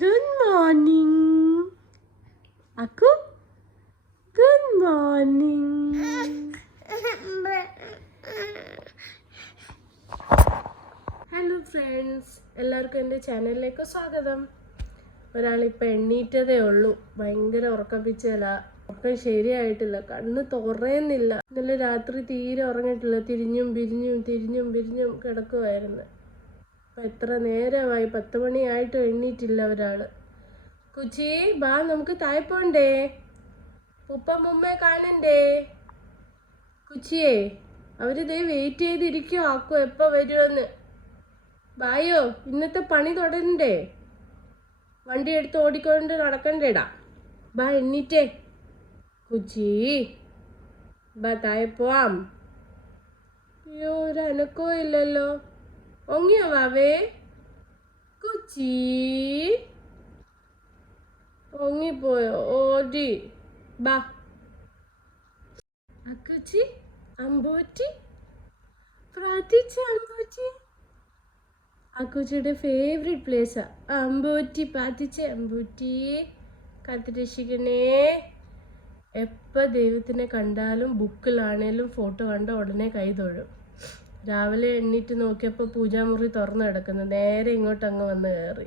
Good morning. Aku? Good morning. Hello friends, എല്ലാവർക്കും എൻ്റെ ചാനലിലേക്ക് സ്വാഗതം. ഒരാളിപ്പോൾ എണ്ണീറ്റതേ ഉള്ളൂ. ഭയങ്കര ഉറക്കപ്പിച്ചല, ഉറക്കം ശരിയായിട്ടില്ല, കണ്ണ് തുറയുന്നില്ല. ഇന്നലെ രാത്രി തീരെ ഉറങ്ങിയിട്ടില്ല, തിരിഞ്ഞും പിരിഞ്ഞും കിടക്കുമായിരുന്നു. അപ്പം എത്ര നേരമായി, 10 മണിയായിട്ടും എണ്ണീറ്റില്ല ഒരാൾ. കുച്ചി ബാ, നമുക്ക് തായ്പോണ്ടേ, ഉപ്പ മുമ്മയെ കാണണ്ടേ. കുച്ചിയേ, അവർ ദേ വെയിറ്റ് ചെയ്തിരിക്കുവോ ആക്കോ എപ്പോൾ വരുമെന്ന്. ബായോ, ഇന്നത്തെ പണി തുടരണ്ടേ, വണ്ടി എടുത്ത് ഓടിക്കൊണ്ട് നടക്കണ്ടേടാ. ബാ എണ്ണീറ്റേ കുച്ചി, ബാ താഴെ പോവാം. അയ്യോ, ഒരു അനക്കവും ഇല്ലല്ലോ. ഒങ്ങിയോ വാവേ? കുച്ചി ഒങ്ങിപ്പോയോ? ഓടി ബാ. അക്കുച്ചി, അമ്പൂറ്റി, പ്രാർത്ഥിച്ച അമ്പൂറ്റി. അക്കുച്ചിയുടെ ഫേവറേറ്റ് പ്ലേസാ അമ്പൂറ്റി. പ്രാർത്ഥിച്ച അമ്പൂറ്റി, കാത്തുരക്ഷിക്കണേ. എപ്പോൾ ദൈവത്തിനെ കണ്ടാലും ബുക്കിലാണേലും ഫോട്ടോ കണ്ട ഉടനെ കൈ തൊഴും. രാവിലെ എണ്ണീറ്റ് നോക്കിയപ്പോൾ പൂജാമുറി തുറന്നു കിടക്കുന്നു. നേരെ ഇങ്ങോട്ട് അങ്ങ് വന്ന് കയറി.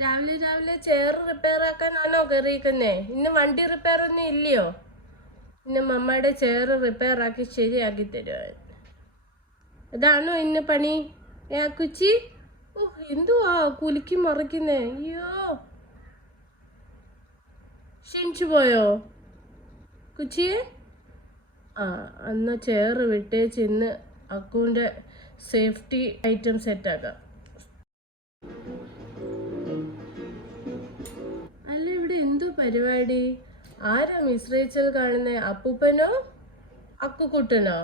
രാവിലെ ചെയർ റിപ്പയർ ആക്കാനാണോ കയറിയിരിക്കുന്നേ? ഇന്ന് വണ്ടി റിപ്പയർ ഒന്നും ഇല്ലയോ? ഇന്ന് മമ്മയുടെ ചെയർ റിപ്പയർ ആക്കി ശരിയാക്കി തരുവാൻ. ഇതാണോ ഇന്ന് പണി? കുച്ചി, ഓ എന്തുവാ കുലുക്കി മറിക്കുന്നേ? അയ്യോ, ക്ഷീണിച്ചു പോയോ കുച്ചിയെ? അന്ന് ചെയർ വിട്ടേച്ച് ഇന്ന് അക്കുവിൻ്റെ സേഫ്റ്റി ഐറ്റം സെറ്റാക്കാം. അല്ല, ഇവിടെ എന്തോ പരിപാടി? ആരാ മിസ് റേച്ചൽ കാണുന്നേ? അപ്പൂപ്പനോ അക്കുക്കുട്ടനോ?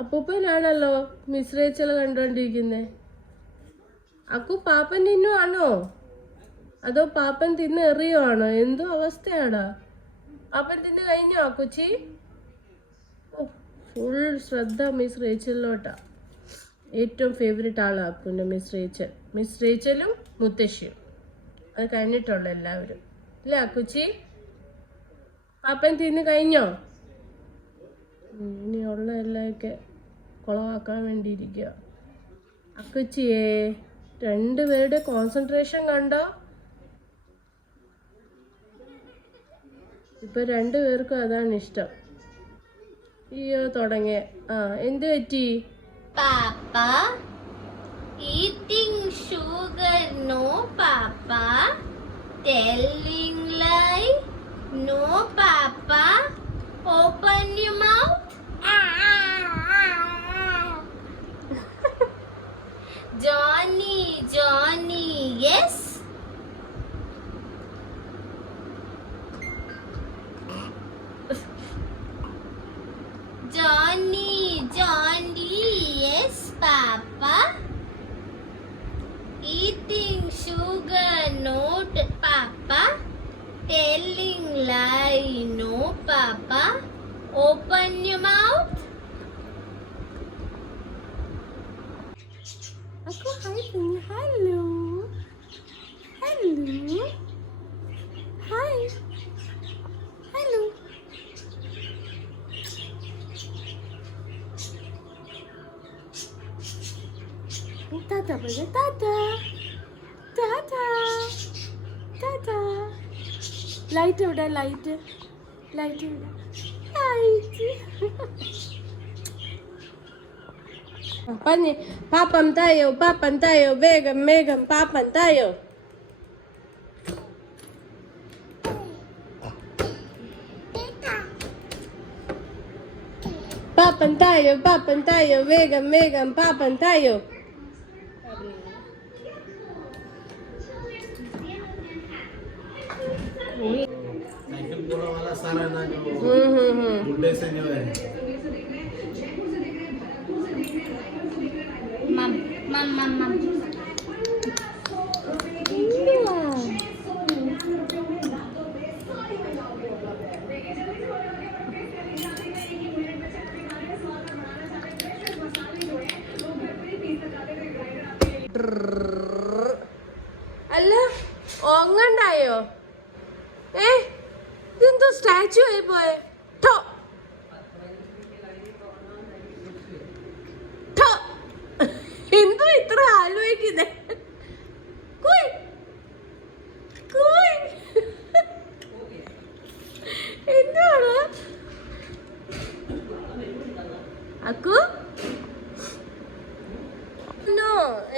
അപ്പൂപ്പനാണല്ലോ മിസ് റേച്ചൽ കണ്ടോണ്ടിരിക്കുന്നത്. അക്കു പാപ്പൻ തിന്നുവാണോ അതോ പാപ്പൻ തിന്ന് എറിയുവാണോ? എന്തോ അവസ്ഥയാടാ. പാപ്പൻ തിന്ന് കഴിഞ്ഞോ കൊച്ചി? ഓ, ഫുൾ ശ്രദ്ധ മിസ് റേച്ചലിലോട്ടാ. ഏറ്റവും ഫേവറേറ്റ് ആളാ അക്കുൻ്റെ മിസ് റേച്ചൽ. മിസ് റേച്ചലും മുത്തശ്ശിയും, അത് കഴിഞ്ഞിട്ടുള്ള എല്ലാവരും ഇല്ല അക്കുച്ചി? പാപ്പൻ തിന്ന് കഴിഞ്ഞോ? ഇനിയുള്ള എല്ലാമൊക്കെ കുളമാക്കാൻ വേണ്ടിയിരിക്കുക. അക്കുച്ചിയെ, രണ്ടുപേരുടെ കോൺസെൻട്രേഷൻ കണ്ടോ? ഇപ്പൊ രണ്ടുപേർക്കും അതാണ് ഇഷ്ടം. അയ്യോ തുടങ്ങിയ. എന്ത് പറ്റി? പാപ്പ ഈറ്റിംഗ് ഷുഗർ നോ പാപ്പ, ടെല്ലിംഗ് ലൈ നോ പാപ്പ, open your mouth. Johnny, yes. Johnny, yes, Papa. Eating sugar, no, Papa. Telling lie, no, Papa. Open your mouth. Aku hi punya. Hello. Hi. Hello. Tata baca tata. Light udah light. Papan tayo, Megan, papan tayo. Papan tayo, Megan, papan tayo. Cycle पोला वाला सारा ना जो बुड्ढे से जो है मम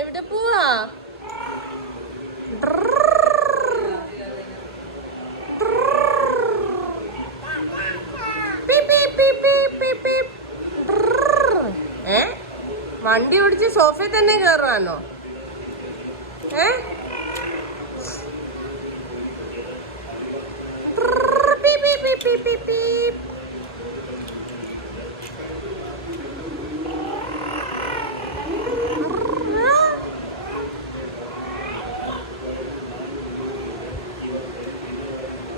എവിടെ പോവാ? വണ്ടി ഓടിച്ച് സോഫയിൽ തന്നെ കേറാനോ?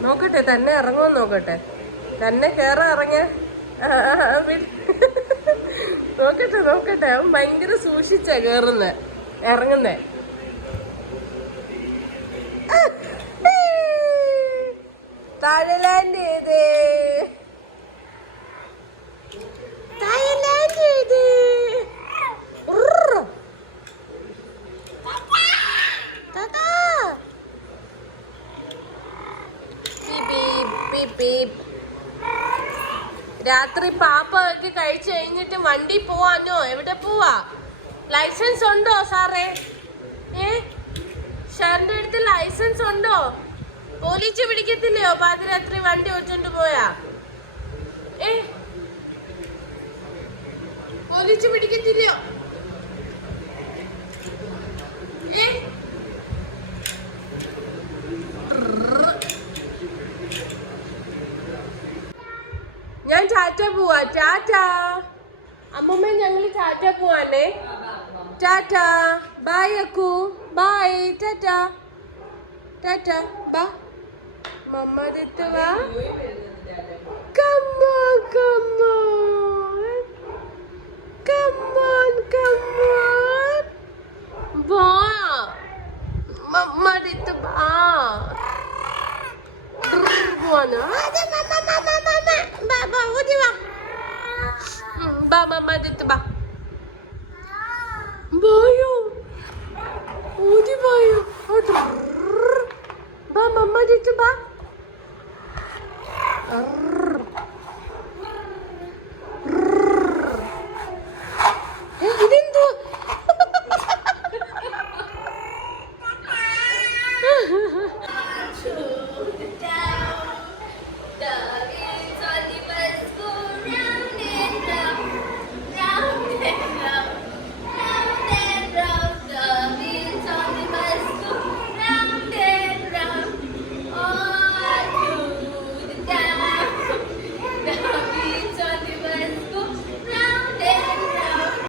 നോക്കട്ടെ, തന്നെ ഇറങ്ങുമോ നോക്കട്ടെ. തന്നെ കേറ ഇറങ്ങ. നോക്കട്ടെ നോക്കട്ടെ, അവൻ ഭയങ്കര സൂക്ഷിച്ചാ കേറുന്നേ ഇറങ്ങുന്നേ. താഴെ ലാൻഡ് ചെയ്തേ, താഴെ ലാൻഡ് ചെയ്തേ. രാത്രി പാപ്പ ഒക്കെ കഴിച്ചു കഴിഞ്ഞിട്ട് വണ്ടി പോവാനോ? എവിടെ പോവാ? ലൈസൻസ് ഉണ്ടോ സാറേ? ഷാറിന്റെ അടുത്ത് ലൈസൻസ് ഉണ്ടോ? പോലീസ് പിടിക്കത്തില്ലയോ പാതിരാത്രി വണ്ടി ഓടിച്ചോണ്ട് പോയാ? പോലീസ് പിടിക്കത്തില്ലയോ? ഞാൻ ടാറ്റ പോവാ. ടാറ്റ അമ്മമ്മ, ഞങ്ങള് ടാറ്റ പോവാനേ. ടാറ്റ, ബൈ അക്കു, ബൈ. ടാറ്റ ടാറ്റ, ബാ. മമ്മ ദിത്ത് വാ. Come on, come on. Come on, come on. വാ മമ്മ ദിത്ത് വാ. പോവാനോ? അതെ മമ്മ മമ്മ മമ്മ. ബാ ബാ, ഓടി വാ. ബാ മമ്മ ദിത്ത് ബാ. വായോ, ഓടി വായോ. ബാ മമ്മ ദിത്ത് ബാ.